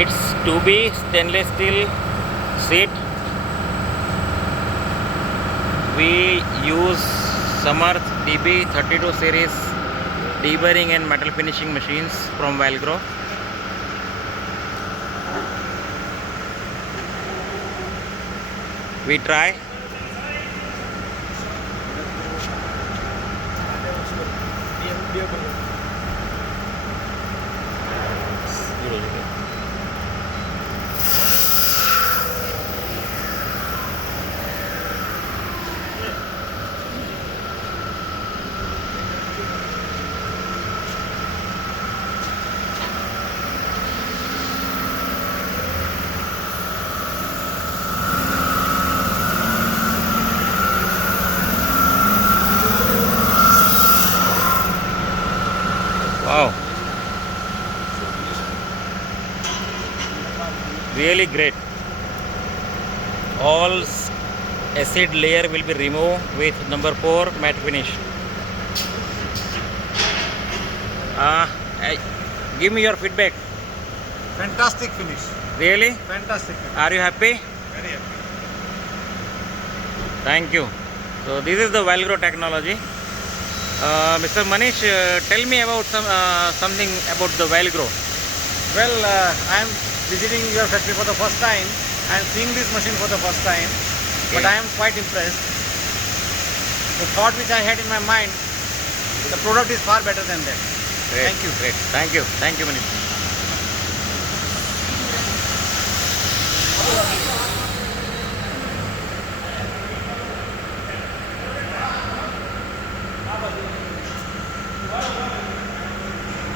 It's 2B stainless steel seat. We use Samarth DB32 series deburring and metal finishing machines from Valgro. We try. Wow, really great. All acid layer will be removed with number 4 matte finish. Give me your feedback. Fantastic finish. Really? Fantastic finish. Are you happy? Very happy. Thank you. So this is the Valgro technology. Mr. Manish, tell me about something about the Valgro. Well, I am visiting your factory for the first time. I am seeing this machine for the first time, but Okay. I am quite impressed. The thought which I had in my mind, the product is far better than that. Great, Thank you. Great. Thank you, Manish.